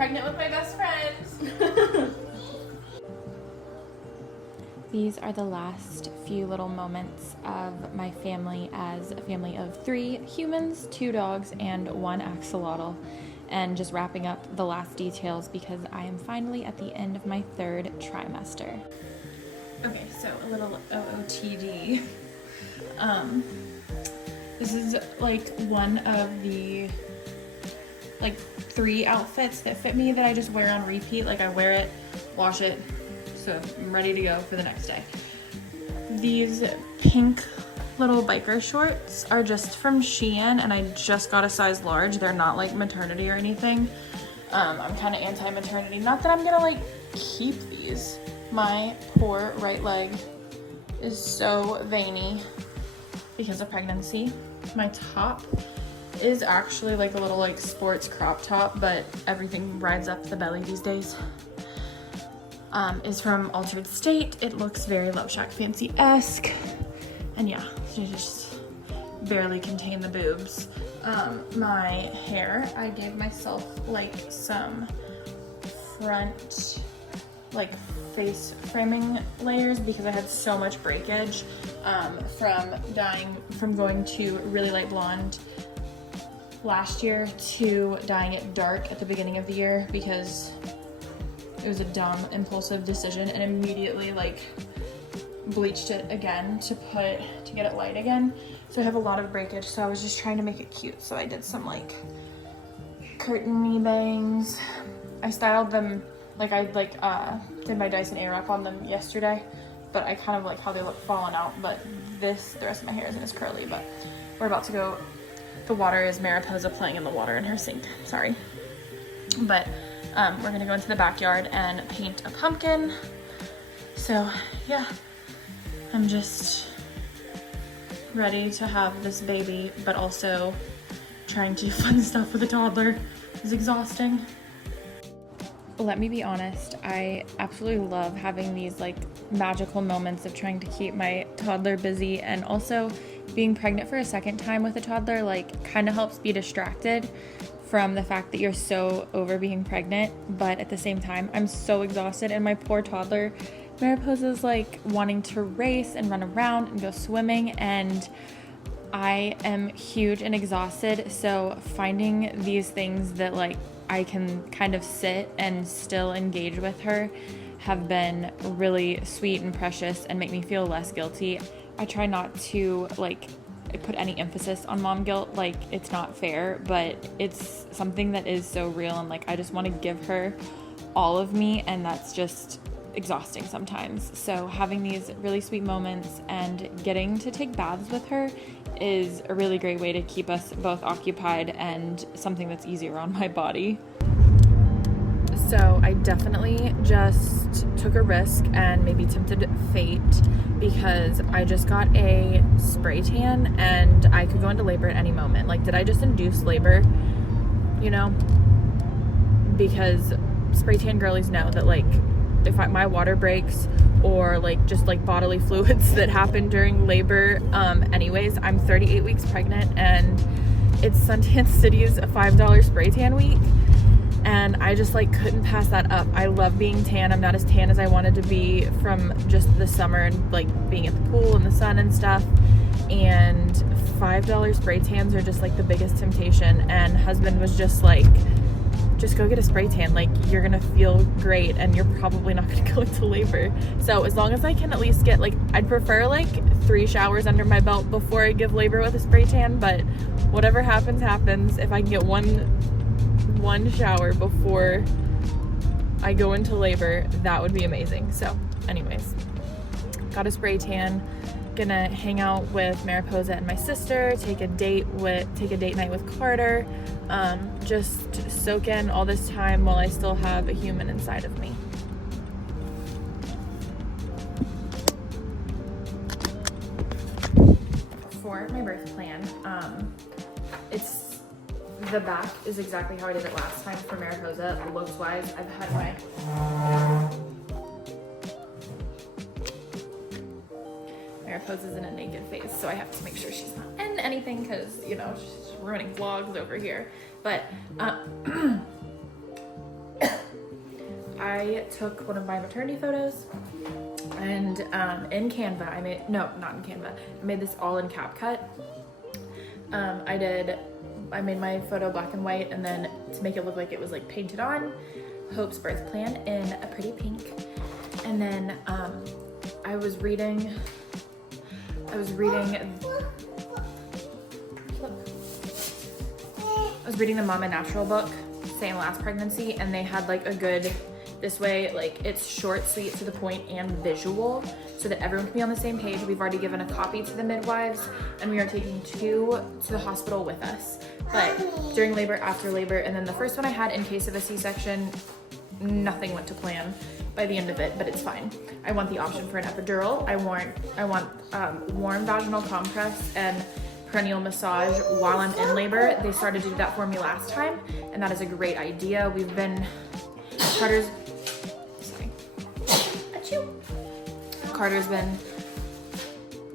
Pregnant with my best friend. These are the last few little moments of my family as a family of 3 humans, 2 dogs, and 1 axolotl. And just wrapping up the last details because I am finally at the end of my 3rd trimester. Okay, so a little OOTD. This is like one of the 3 outfits that fit me that I just wear on repeat. Like I wear it, wash it, so I'm ready to go for the next day. These pink little biker shorts are just from Shein and I just got a size large. They're not like maternity or anything. I'm kind of anti-maternity. Not that I'm gonna like keep these. My poor right leg is so veiny because of pregnancy. My top is actually like a little like sports crop top, but everything rides up the belly these days. Is from Altered State. It looks very Love Shack Fancy-esque. And yeah, you just barely contain the boobs. My hair, I gave myself like some front like face framing layers because I had so much breakage from going to really light blonde last year to dyeing it dark at the beginning of the year because it was a dumb impulsive decision, and immediately like bleached it again to get it light again. So I have a lot of breakage, so I was just trying to make it cute. So I did some like curtainy bangs. I styled them like I did my Dyson Airwrap on them yesterday, but I kind of like how they look falling out. But the rest of my hair isn't as curly. But we're about to go. The water is Mariposa playing in the water in her sink. Sorry, but we're gonna go into the backyard and paint a pumpkin. So yeah, I'm just ready to have this baby, but also trying to do fun stuff with a toddler is exhausting. Let me be honest, I absolutely love having these like magical moments of trying to keep my toddler busy, and also being pregnant for a second time with a toddler like kind of helps be distracted from the fact that you're so over being pregnant, but at the same time I'm so exhausted, and my poor toddler Mariposa's like wanting to race and run around and go swimming, and I am huge and exhausted. So finding these things that like I can kind of sit and still engage with her have been really sweet and precious and make me feel less guilty. I try not to like put any emphasis on mom guilt, like it's not fair, but it's something that is so real, and like I just want to give her all of me, and that's just exhausting sometimes. So having these really sweet moments and getting to take baths with her is a really great way to keep us both occupied and something that's easier on my body. So I definitely just took a risk and maybe tempted fate because I just got a spray tan and I could go into labor at any moment. Like, did I just induce labor? You know? Because spray tan girlies know that like if my water breaks or like just like bodily fluids that happen during labor, anyways, I'm 38 weeks pregnant and it's Sundance City's $5 spray tan week, and I just like couldn't pass that up. I love being tan. I'm not as tan as I wanted to be from just the summer and like being at the pool in the sun and stuff, and $5 spray tans are just like the biggest temptation. And husband was just like, just go get a spray tan, like you're gonna feel great and you're probably not gonna go into labor. So as long as I can at least get like, I'd prefer like 3 showers under my belt before I give labor with a spray tan, but whatever happens happens. If I can get one shower before I go into labor, that would be amazing. So anyways, got a spray tan, gonna hang out with Mariposa and my sister, take a date night with Carter, just soak in all this time while I still have a human inside of me. For my birth plan, the back is exactly how I did it last time for Mariposa. Looks wise, I've had my Mariposa's in a naked phase, so I have to make sure she's not in anything because, you know, she's ruining vlogs over here. But I took one of my maternity photos and in Canva, I made this all in CapCut. I made my photo black and white, and then to make it look like it was like painted on, Hope's birth plan in a pretty pink. And then I was reading the Mama Natural book, Same Last Pregnancy, and they had like a good, this way, like it's short, sweet, to the point, and visual, so that everyone can be on the same page. We've already given a copy to the midwives, and we are taking 2 to the hospital with us. But during labor, after labor, and then the first one I had in case of a C-section, nothing went to plan by the end of it, but it's fine. I want the option for an epidural. I want warm vaginal compress and perineal massage while I'm in labor. They started to do that for me last time, and that is a great idea. Carter's been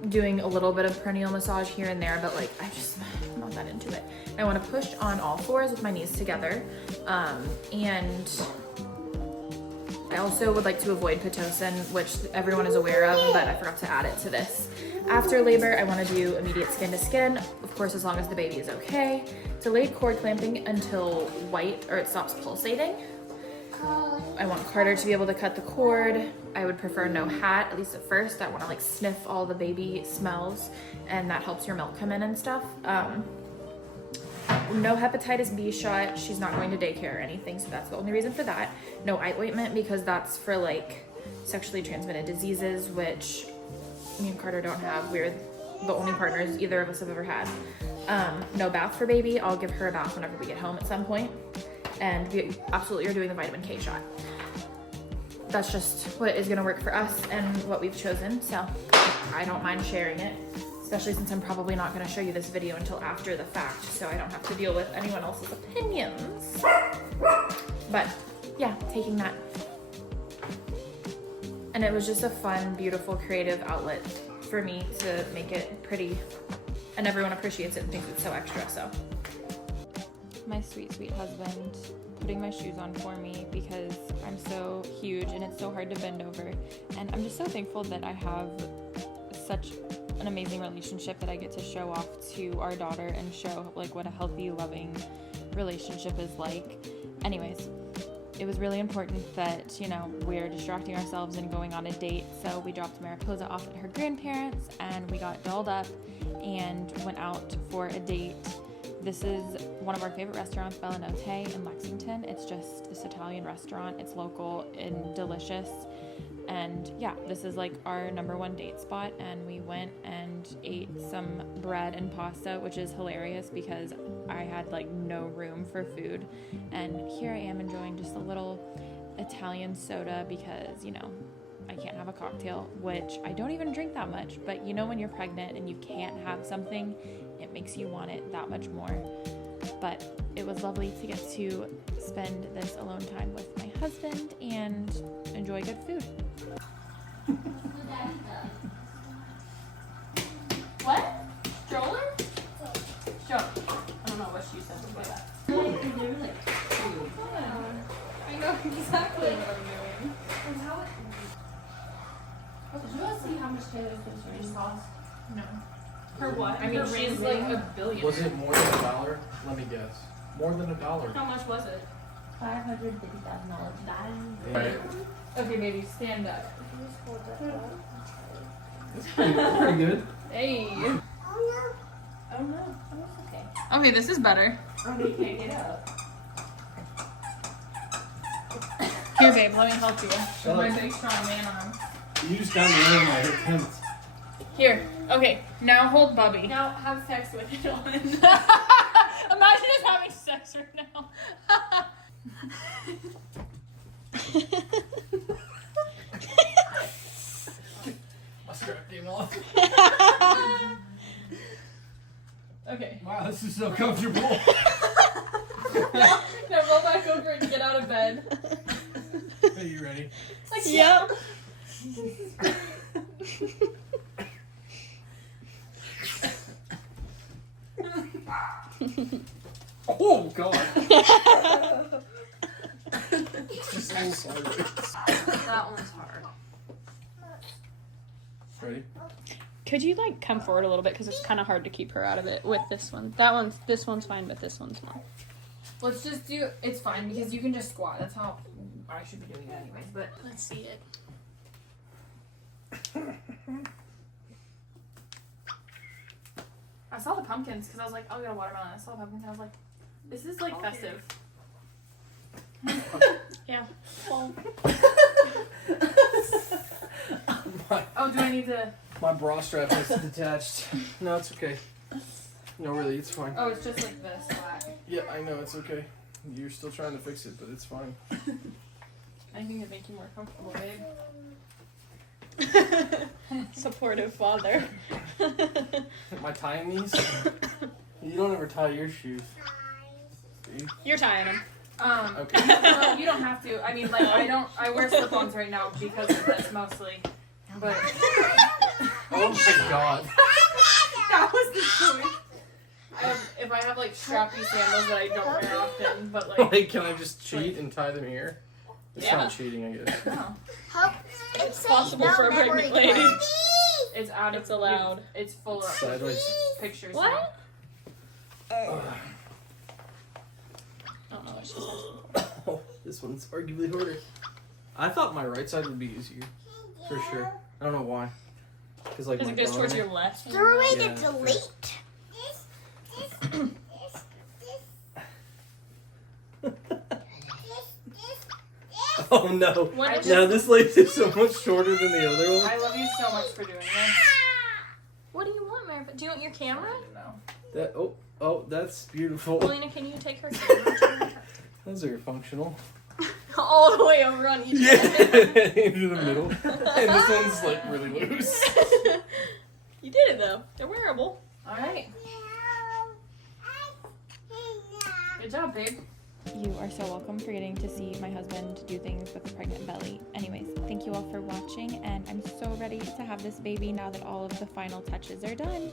doing a little bit of perineal massage here and there, but like I'm not that into it. I want to push on all 4s with my knees together, and I also would like to avoid Pitocin, which everyone is aware of, but I forgot to add it to this. After labor, I want to do immediate skin to skin, of course, as long as the baby is okay. Delayed cord clamping until white, or it stops pulsating. I want Carter to be able to cut the cord. I would prefer no hat, at least at first. I want to like sniff all the baby smells, and that helps your milk come in and stuff. No hepatitis B shot. She's not going to daycare or anything, so that's the only reason for that. No eye ointment, because that's for like sexually transmitted diseases, which me and Carter don't have. We're the only partners either of us have ever had. No bath for baby. I'll give her a bath whenever we get home at some point. And we absolutely are doing the vitamin K shot. That's just what is gonna work for us and what we've chosen, so I don't mind sharing it, especially since I'm probably not gonna show you this video until after the fact, so I don't have to deal with anyone else's opinions. But yeah, taking that. And it was just a fun, beautiful, creative outlet for me to make it pretty, and everyone appreciates it and thinks it's so extra, so. My sweet, sweet husband putting my shoes on for me because I'm so huge and it's so hard to bend over. And I'm just so thankful that I have such an amazing relationship that I get to show off to our daughter and show like what a healthy, loving relationship is like. Anyways, it was really important that, you know, we're distracting ourselves and going on a date. So we dropped Mariposa off at her grandparents and we got dolled up and went out for a date. This is one of our favorite restaurants, Bella Notte in Lexington. It's just this Italian restaurant. It's local and delicious. And yeah, this is like our #1 date spot. And we went and ate some bread and pasta, which is hilarious because I had like no room for food. And here I am enjoying just a little Italian soda because, you know, I can't have a cocktail, which I don't even drink that much. But you know, when you're pregnant and you can't have something, it makes you want it that much more. But it was lovely to get to spend this alone time with my husband and enjoy good food. What? Stroller? Show. I don't know what she said before that. I know exactly what I'm doing. Did you guys see how much Taylor's groceries cost? No. Her what? I mean, she's like $1 billion. Was it more than $1? Let me guess. More than $1. How much was it? $550,000. Right. Okay, baby, stand up. That's pretty good. Hey. Oh no. Oh, it's okay. Okay, this is better. Oh, you can't get up. Here, babe, let me help you. With Shut my up. big, strong man arm. You just got me in my attempt. Here. Okay, now hold Bubby. Now have sex with it on. Imagine us having sex right now. My strap came off. Okay. Wow, this is so comfortable. Now roll back over and get out of bed. Are you ready? Like, Yep. Oh, God. Just a little sideways. That one's hard. Ready? Could you like come forward a little bit because it's kind of hard to keep her out of it with this one. This one's fine, but this one's not. Let's just do. It's fine because you can just squat. That's how I should be doing it anyways. But Let's see it. I saw the pumpkins because I was like, I'll get a watermelon. I saw the pumpkins. And I was like, this is like festive. Yeah. Well, Oh, do I need to? My bra strap is detached. No, it's okay. No, really, it's fine. Oh, it's just like this flat. Yeah, I know, it's okay. You're still trying to fix it, but it's fine. Anything to make you more comfortable, babe. supportive father. Am I tying these? You don't ever tie your shoes. See? You're tying them. Okay. Well, you don't have to. I mean, like, I wear slip-ons right now because of this mostly. But Oh my god. that was the choice. If I have like strappy sandals that I don't wear often, but like, Like, can I just cheat and tie them here? It's Yeah. not cheating, I guess. no, It's possible for a pregnant lady. it's out of It's allowed. It's full of Sideways. pictures. What? now. I don't know what she said. Oh, this one's arguably harder. I thought my right side would be easier. For sure. I don't know why. Because like Because my it goes towards bra- your left. Throw it Yeah. to delete. Oh no. What is Now this lady is so much shorter than the other one. I love you so much for doing this. What do you want, Mary? Do you want your camera? That that's beautiful. Melina, can you take her camera? Those are functional. All the way over on each Yeah, end. into the middle. And this one's like really loose. You did it though. They're wearable. All right. Good job, babe. You are so welcome for getting to see my husband do things with a pregnant belly. Anyways, thank you all for watching, and I'm so ready to have this baby now that all of the final touches are done.